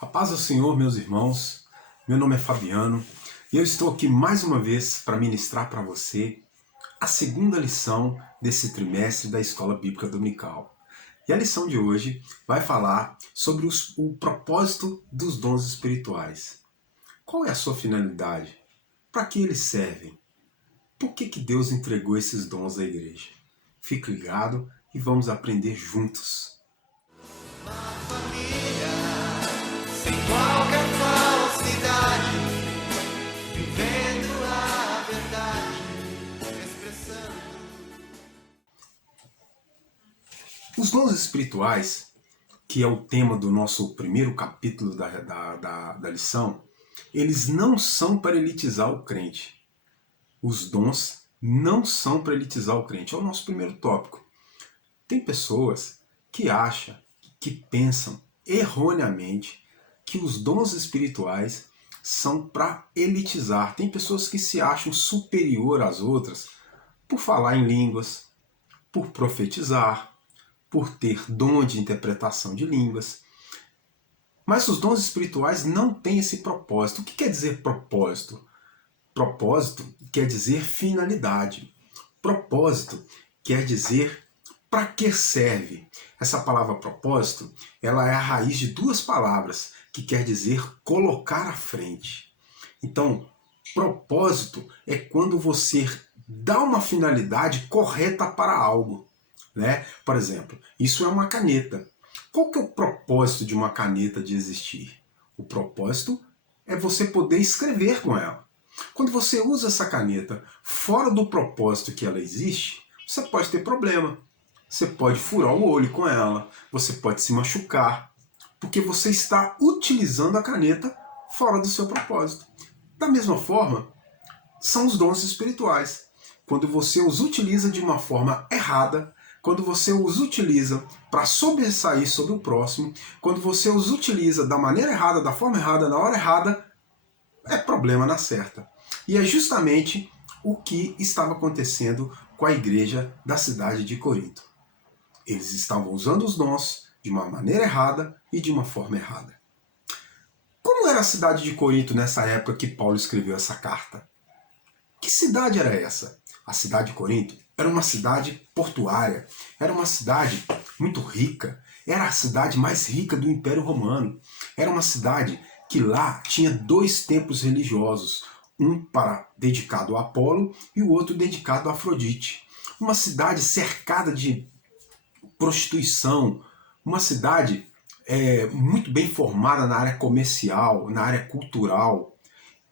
A paz do Senhor, meus irmãos. Meu nome é Fabiano e eu estou aqui mais uma vez para ministrar para você a segunda lição desse trimestre da Escola Bíblica Dominical. E a lição de hoje vai falar sobre o propósito dos dons espirituais. Qual é a sua finalidade? Para que eles servem? Por que Deus entregou esses dons à igreja? Fique ligado e vamos aprender juntos. Sem qualquer falsidade, vivendo a verdade, expressando. Os dons espirituais, que é o tema do nosso primeiro capítulo da lição, eles não são para elitizar o crente. Os dons não são para elitizar o crente. É o nosso primeiro tópico. Tem pessoas que acham, que pensam erroneamente que os dons espirituais são para elitizar. Tem pessoas que se acham superior às outras por falar em línguas, por profetizar, por ter dom de interpretação de línguas. Mas os dons espirituais não têm esse propósito. O que quer dizer propósito? Propósito quer dizer finalidade. Propósito quer dizer para que serve. Essa palavra propósito, ela é a raiz de duas palavras, que quer dizer colocar à frente. Então, propósito é quando você dá uma finalidade correta para algo, né? Por exemplo, isso é uma caneta. Qual que é o propósito de uma caneta de existir? O propósito é você poder escrever com ela. Quando você usa essa caneta fora do propósito que ela existe, você pode ter problema. Você pode furar o olho com ela, você pode se machucar, porque você está utilizando a caneta fora do seu propósito. Da mesma forma, são os dons espirituais. Quando você os utiliza de uma forma errada, quando você os utiliza para sobressair sobre o próximo, quando você os utiliza da maneira errada, da forma errada, na hora errada, é problema na certa. E é justamente o que estava acontecendo com a igreja da cidade de Corinto. Eles estavam usando os dons de uma maneira errada e de uma forma errada. Como era a cidade de Corinto nessa época que Paulo escreveu essa carta? Que cidade era essa? A cidade de Corinto era uma cidade portuária, era uma cidade muito rica, era a cidade mais rica do Império Romano. Era uma cidade que lá tinha dois templos religiosos, um dedicado a Apolo e o outro dedicado a Afrodite. Uma cidade cercada de prostituição, uma cidade muito bem formada na área comercial, na área cultural.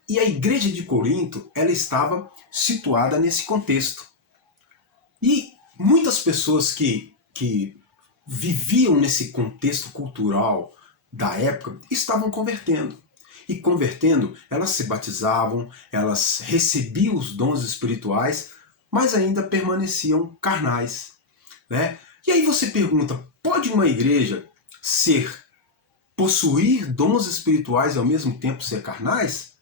E a igreja de Corinto, ela estava situada nesse contexto. E muitas pessoas que viviam nesse contexto cultural da época estavam convertendo. E convertendo, elas se batizavam, elas recebiam os dons espirituais, mas ainda permaneciam carnais, né? E aí você pergunta, pode uma igreja possuir dons espirituais e ao mesmo tempo ser carnais?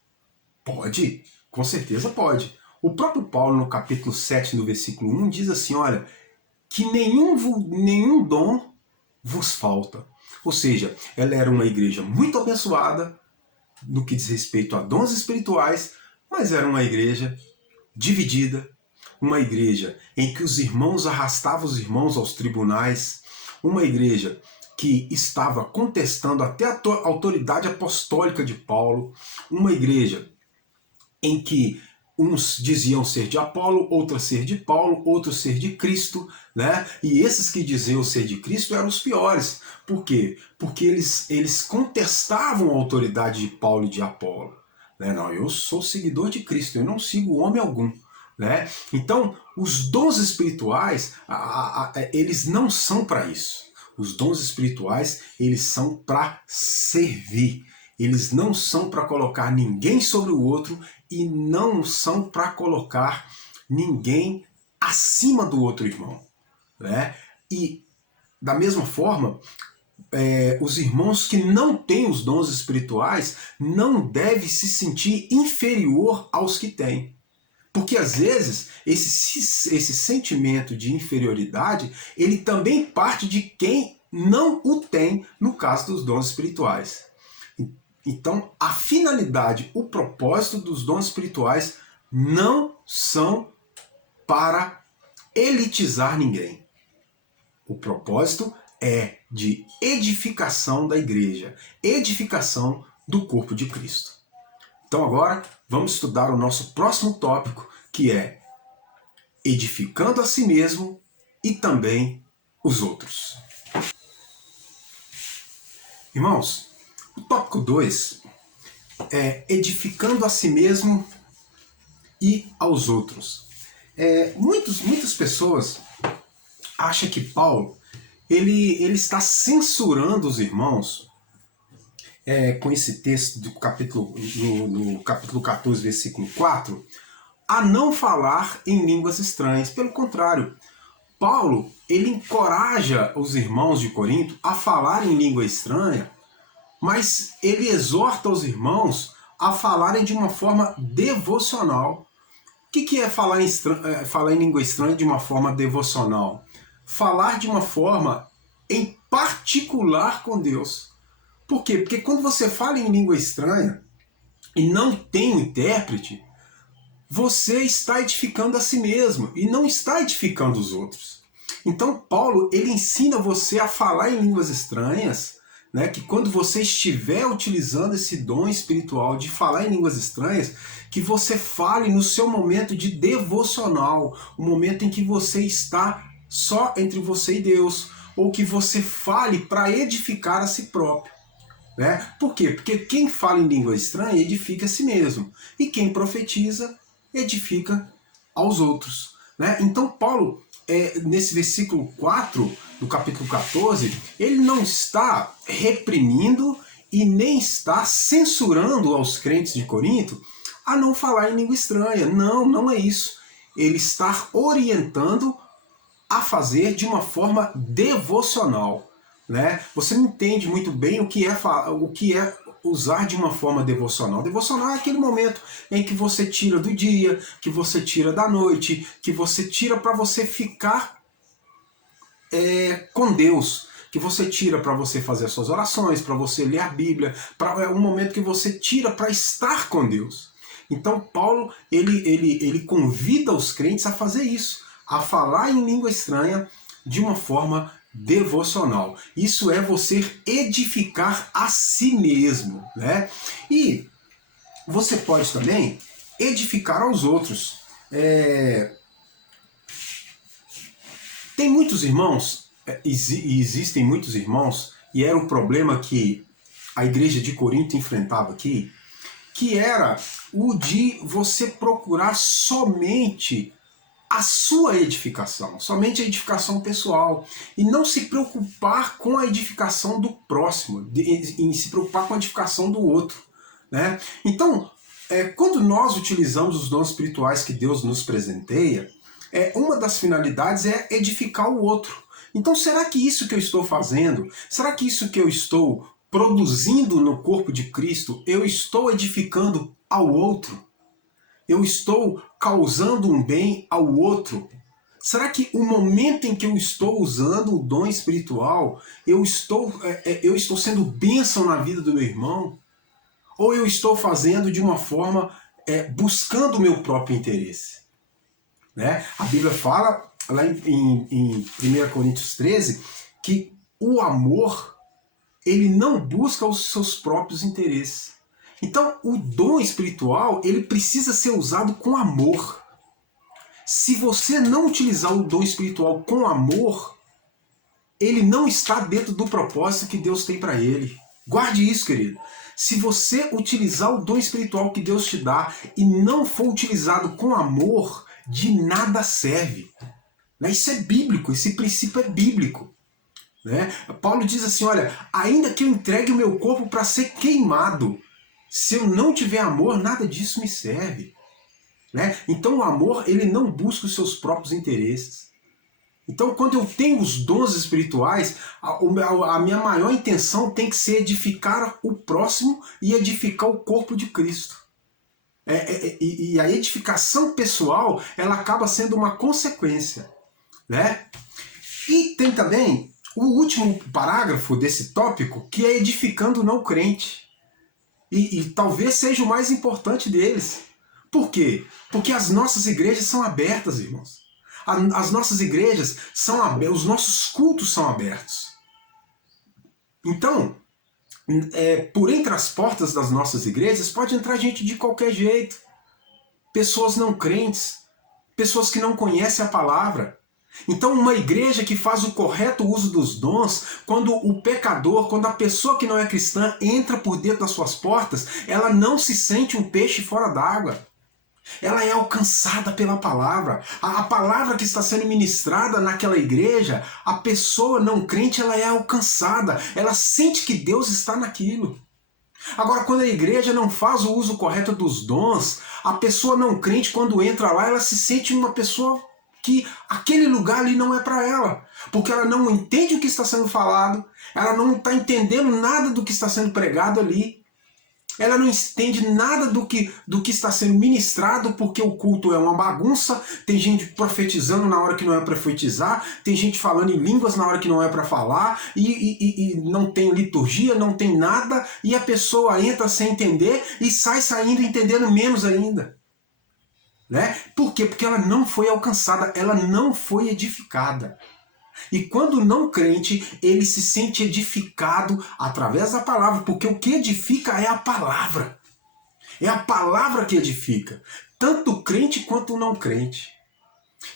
Pode, com certeza pode. O próprio Paulo, no capítulo 7, no versículo 1, diz assim, olha, que nenhum dom vos falta. Ou seja, ela era uma igreja muito abençoada no que diz respeito a dons espirituais, mas era uma igreja dividida, uma igreja em que os irmãos arrastavam os irmãos aos tribunais, uma igreja que estava contestando até a autoridade apostólica de Paulo, uma igreja em que uns diziam ser de Apolo, outros ser de Paulo, outros ser de Cristo, né? E esses que diziam ser de Cristo eram os piores. Por quê? Porque eles contestavam a autoridade de Paulo e de Apolo. Né? Não, eu sou seguidor de Cristo, eu não sigo homem algum. Né? Então, os dons espirituais, eles não são para isso. Os dons espirituais, eles são para servir. Eles não são para colocar ninguém sobre o outro e não são para colocar ninguém acima do outro irmão. Né? E, da mesma forma, os irmãos que não têm os dons espirituais não devem se sentir inferior aos que têm. Porque às vezes esse sentimento de inferioridade, ele também parte de quem não o tem no caso dos dons espirituais. Então, a finalidade, o propósito dos dons espirituais não são para elitizar ninguém. O propósito é de edificação da igreja, edificação do corpo de Cristo. Então agora vamos estudar o nosso próximo tópico, que é edificando a si mesmo e também os outros. Irmãos, o tópico 2 é edificando a si mesmo e aos outros. Muitas pessoas acham que Paulo ele está censurando os irmãos com esse texto do capítulo, no capítulo 14, versículo 4, a não falar em línguas estranhas. Pelo contrário, Paulo ele encoraja os irmãos de Corinto a falar em língua estranha, mas ele exorta os irmãos a falarem de uma forma devocional. O que é falar em língua estranha de uma forma devocional? Falar de uma forma em particular com Deus. Por quê? Porque quando você fala em língua estranha e não tem um intérprete, você está edificando a si mesmo e não está edificando os outros. Então Paulo ele ensina você a falar em línguas estranhas, né, que quando você estiver utilizando esse dom espiritual de falar em línguas estranhas, que você fale no seu momento de devocional, o momento em que você está só entre você e Deus, ou que você fale para edificar a si próprio. Né? Por quê? Porque quem fala em língua estranha edifica a si mesmo, e quem profetiza edifica aos outros. Né? Então Paulo, nesse versículo 4 do capítulo 14, ele não está reprimindo e nem está censurando aos crentes de Corinto a não falar em língua estranha. Não, não é isso. Ele está orientando a fazer de uma forma devocional. Né? Você não entende muito bem o que é usar de uma forma devocional. Devocional é aquele momento em que você tira do dia, que você tira da noite, que você tira para você ficar com Deus, que você tira para você fazer as suas orações, para você ler a Bíblia, é um momento que você tira para estar com Deus. Então Paulo ele convida os crentes a fazer isso, a falar em língua estranha de uma forma devocional. Isso é você edificar a si mesmo, né? E você pode também edificar aos outros. Tem muitos irmãos, existem muitos irmãos, e era um problema que a igreja de Corinto enfrentava aqui, que era o de você procurar somente a sua edificação, somente a edificação pessoal, e não se preocupar com a edificação do próximo, em se preocupar com a edificação do outro. Né? Então, quando nós utilizamos os dons espirituais que Deus nos presenteia, uma das finalidades é edificar o outro. Então, será que isso que eu estou fazendo, será que isso que eu estou produzindo no corpo de Cristo, eu estou edificando ao outro? Eu estou causando um bem ao outro? Será que o momento em que eu estou usando o dom espiritual, eu estou sendo bênção na vida do meu irmão? Ou eu estou fazendo de uma forma buscando o meu próprio interesse? Né? A Bíblia fala, lá em 1 Coríntios 13, que o amor ele não busca os seus próprios interesses. Então, o dom espiritual, ele precisa ser usado com amor. Se você não utilizar o dom espiritual com amor, ele não está dentro do propósito que Deus tem para ele. Guarde isso, querido. Se você utilizar o dom espiritual que Deus te dá e não for utilizado com amor, de nada serve. Isso é bíblico, esse princípio é bíblico. Né? Paulo diz assim, olha, ainda que eu entregue o meu corpo para ser queimado, se eu não tiver amor, nada disso me serve. Né? Então o amor, ele não busca os seus próprios interesses. Então quando eu tenho os dons espirituais, a minha maior intenção tem que ser edificar o próximo e edificar o corpo de Cristo. E a edificação pessoal, ela acaba sendo uma consequência. Né? E tem também o último parágrafo desse tópico, que é edificando o não crente. E talvez seja o mais importante deles. Por quê? Porque as nossas igrejas são abertas, irmãos. As nossas igrejas são abertas, os nossos cultos são abertos. Então, por entre as portas das nossas igrejas pode entrar gente de qualquer jeito. Pessoas não crentes, pessoas que não conhecem a palavra. Então, uma igreja que faz o correto uso dos dons, quando o pecador, quando a pessoa que não é cristã entra por dentro das suas portas, ela não se sente um peixe fora d'água. Ela é alcançada pela palavra. A palavra que está sendo ministrada naquela igreja, a pessoa não crente, ela é alcançada. Ela sente que Deus está naquilo. Agora, quando a igreja não faz o uso correto dos dons, a pessoa não crente, quando entra lá, ela se sente uma pessoa que aquele lugar ali não é para ela, porque ela não entende o que está sendo falado, ela não está entendendo nada do que está sendo pregado ali, ela não entende nada do que está sendo ministrado, porque o culto é uma bagunça, tem gente profetizando na hora que não é para profetizar, tem gente falando em línguas na hora que não é para falar, e não tem liturgia, não tem nada, e a pessoa entra sem entender e sai saindo entendendo menos ainda. Né? Por quê? Porque ela não foi alcançada, ela não foi edificada. E quando não crente, ele se sente edificado através da palavra, porque o que edifica é a palavra. É a palavra que edifica, tanto crente quanto não crente.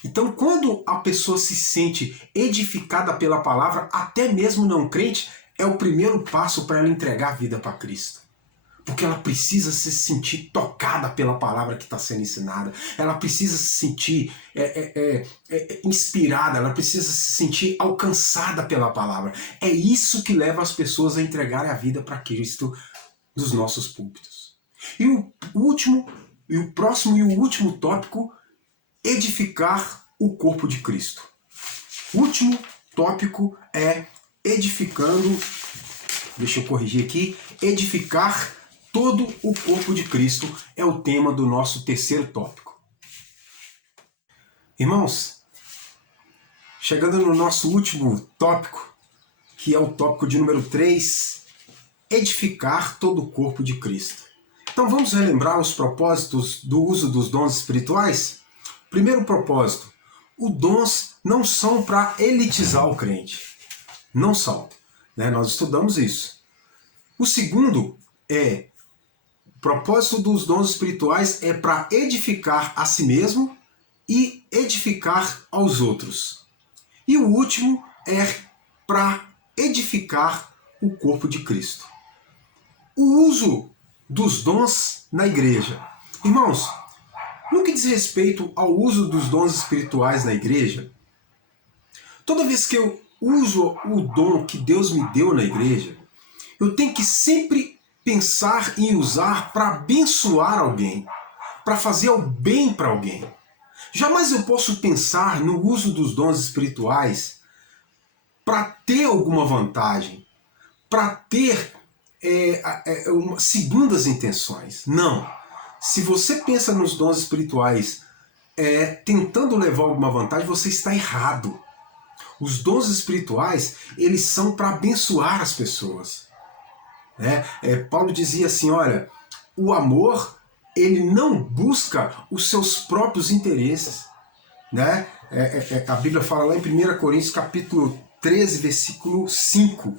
Então, quando a pessoa se sente edificada pela palavra, até mesmo não crente, é o primeiro passo para ela entregar a vida para Cristo. Porque ela precisa se sentir tocada pela palavra que está sendo ensinada. Ela precisa se sentir inspirada, ela precisa se sentir alcançada pela palavra. É isso que leva as pessoas a entregarem a vida para Cristo nos nossos púlpitos. E o próximo e o último tópico, edificar o corpo de Cristo. O último tópico é edificando, deixa eu corrigir aqui, edificar todo o corpo de Cristo é o tema do nosso terceiro tópico. Irmãos, chegando no nosso último tópico, que é o tópico de número 3, edificar todo o corpo de Cristo. Então vamos relembrar os propósitos do uso dos dons espirituais? Primeiro propósito, os dons não são para elitizar o crente. Não são. Né? Nós estudamos isso. O segundo o propósito dos dons espirituais é para edificar a si mesmo e edificar aos outros. E o último é para edificar o corpo de Cristo. O uso dos dons na igreja. Irmãos, no que diz respeito ao uso dos dons espirituais na igreja, toda vez que eu uso o dom que Deus me deu na igreja, eu tenho que sempre pensar em usar para abençoar alguém, para fazer o bem para alguém. Jamais eu posso pensar no uso dos dons espirituais para ter alguma vantagem, para ter segundas intenções. Não. Se você pensa nos dons espirituais tentando levar alguma vantagem, você está errado. Os dons espirituais, eles são para abençoar as pessoas. Paulo dizia assim, olha, o amor, ele não busca os seus próprios interesses. Né? A Bíblia fala lá em 1 Coríntios capítulo 13, versículo 5,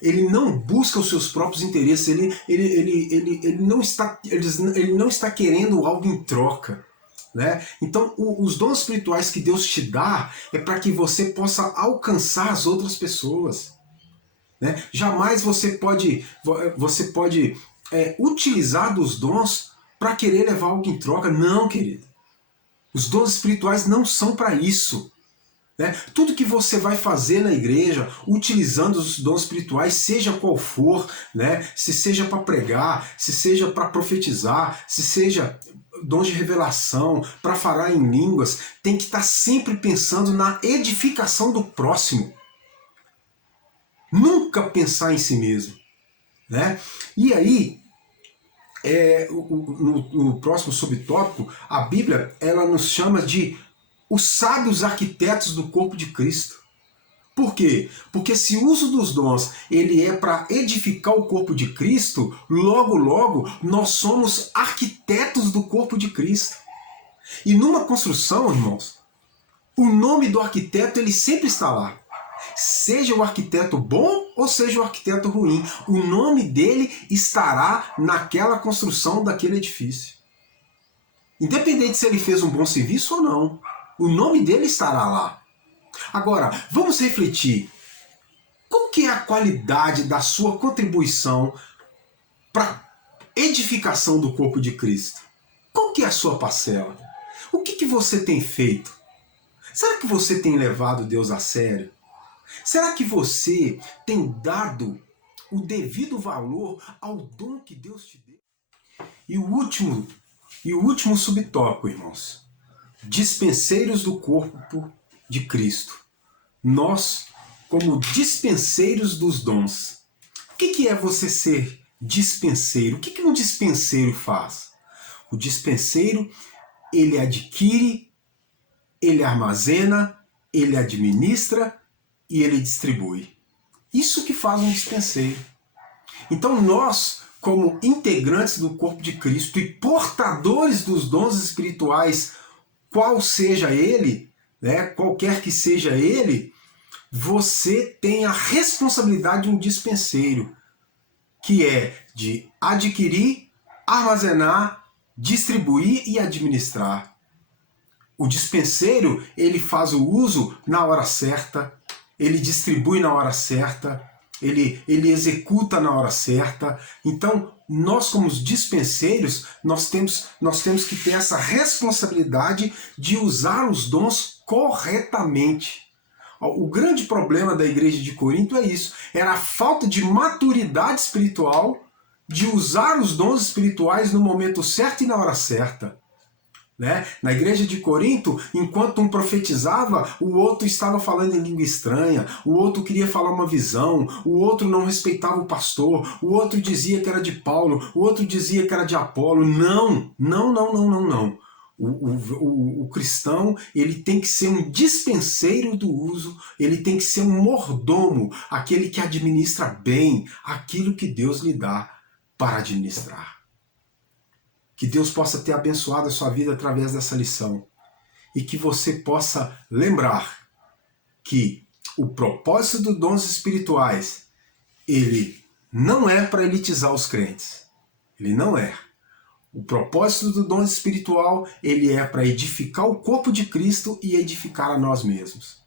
ele não busca os seus próprios interesses, ele não está querendo algo em troca. Né? Então, os dons espirituais que Deus te dá é para que você possa alcançar as outras pessoas. Né? Jamais você pode utilizar dos dons para querer levar algo em troca. Não, querido. Os dons espirituais não são para isso. Né? Tudo que você vai fazer na igreja, utilizando os dons espirituais, seja qual for, né? Se seja para pregar, se seja para profetizar, se seja dons de revelação, para falar em línguas, tem que estar sempre pensando na edificação do próximo. Nunca pensar em si mesmo. Né? E aí, no próximo subtópico, a Bíblia ela nos chama de os sábios arquitetos do corpo de Cristo. Por quê? Porque se o uso dos dons ele é para edificar o corpo de Cristo, logo, logo, nós somos arquitetos do corpo de Cristo. E numa construção, irmãos, o nome do arquiteto ele sempre está lá. Seja o arquiteto bom ou seja o arquiteto ruim, o nome dele estará naquela construção daquele edifício. Independente se ele fez um bom serviço ou não, o nome dele estará lá. Agora, vamos refletir. Qual que é a qualidade da sua contribuição para a edificação do corpo de Cristo? Qual que é a sua parcela? O que você tem feito? Será que você tem levado Deus a sério? Será que você tem dado o devido valor ao dom que Deus te deu? E o último subtópico, irmãos. Dispenseiros do corpo de Cristo. Nós, como dispenseiros dos dons. O que é você ser dispenseiro? O que um dispenseiro faz? O dispenseiro, ele adquire, ele armazena, ele administra e ele distribui. Isso que faz um dispenseiro. Então nós, como integrantes do corpo de Cristo e portadores dos dons espirituais, qual seja ele, né, qualquer que seja ele, você tem a responsabilidade de um dispenseiro, que é de adquirir, armazenar, distribuir e administrar. O dispenseiro, ele faz o uso na hora certa, ele distribui na hora certa, ele executa na hora certa. Então, nós como dispenseiros, nós temos que ter essa responsabilidade de usar os dons corretamente. O grande problema da igreja de Corinto é isso, era a falta de maturidade espiritual de usar os dons espirituais no momento certo e na hora certa. Né? Na igreja de Corinto, enquanto um profetizava, o outro estava falando em língua estranha, o outro queria falar uma visão, o outro não respeitava o pastor, o outro dizia que era de Paulo, o outro dizia que era de Apolo. Não. O cristão, ele tem que ser um dispenseiro do uso, ele tem que ser um mordomo, aquele que administra bem aquilo que Deus lhe dá para administrar. Que Deus possa ter abençoado a sua vida através dessa lição. E que você possa lembrar que o propósito dos dons espirituais, ele não é para elitizar os crentes. Ele não é. O propósito do dom espiritual, ele é para edificar o corpo de Cristo e edificar a nós mesmos.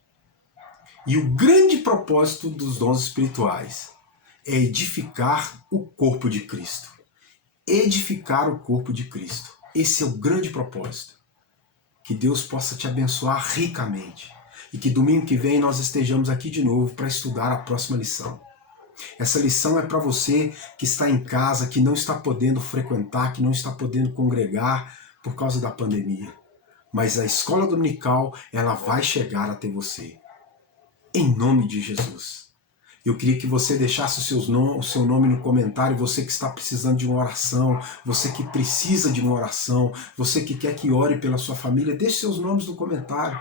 E o grande propósito dos dons espirituais é edificar o corpo de Cristo. Edificar o corpo de Cristo. Esse é o grande propósito. Que Deus possa te abençoar ricamente. E que domingo que vem nós estejamos aqui de novo para estudar a próxima lição. Essa lição é para você que está em casa, que não está podendo frequentar, que não está podendo congregar por causa da pandemia. Mas a escola dominical, ela vai chegar até você. Em nome de Jesus. Eu queria que você deixasse o seu nome no comentário, você que está precisando de uma oração, você que precisa de uma oração, você que quer que ore pela sua família, deixe seus nomes no comentário.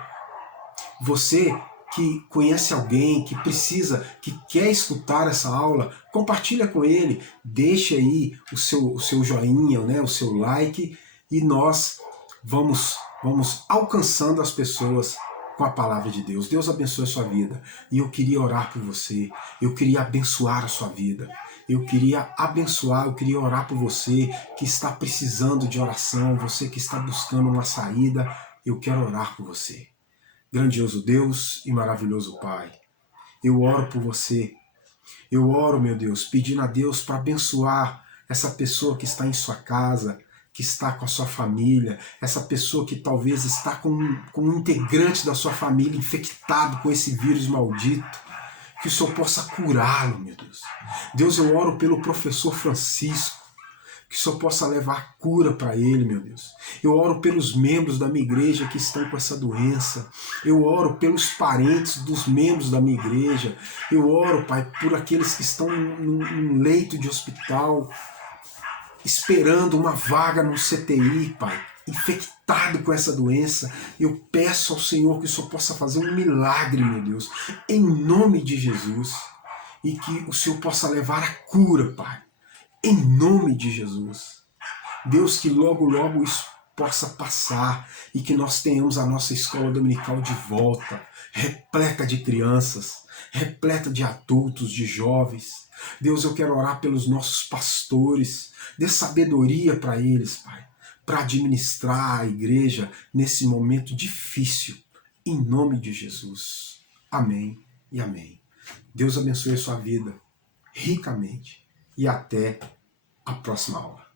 Você que conhece alguém, que precisa, que quer escutar essa aula, compartilha com ele, deixe aí o seu joinha, né, o seu like, e nós vamos alcançando as pessoas com a palavra de Deus. Deus abençoe a sua vida. E eu queria orar por você. Eu queria abençoar a sua vida. Eu queria orar por você que está precisando de oração, você que está buscando uma saída. Eu quero orar por você. Grandioso Deus e maravilhoso Pai, eu oro por você. Eu oro, meu Deus, pedindo a Deus para abençoar essa pessoa que está em sua casa, que está com a sua família, essa pessoa que talvez está com um integrante da sua família infectado com esse vírus maldito, que o Senhor possa curá-lo, meu Deus. Deus, eu oro pelo professor Francisco, que o Senhor possa levar cura para ele, meu Deus. Eu oro pelos membros da minha igreja que estão com essa doença. Eu oro pelos parentes dos membros da minha igreja. Eu oro, Pai, por aqueles que estão num leito de hospital. esperando uma vaga no CTI, Pai, infectado com essa doença. Eu peço ao Senhor que o Senhor possa fazer um milagre, meu Deus, em nome de Jesus, e que o Senhor possa levar a cura, Pai, em nome de Jesus. Deus, que logo, logo isso possa passar e que nós tenhamos a nossa escola dominical de volta, repleta de crianças, repleta de adultos, de jovens. Deus, eu quero orar pelos nossos pastores, dê sabedoria para eles, Pai, para administrar a igreja nesse momento difícil, em nome de Jesus. Amém e amém. Deus abençoe a sua vida ricamente e até a próxima aula.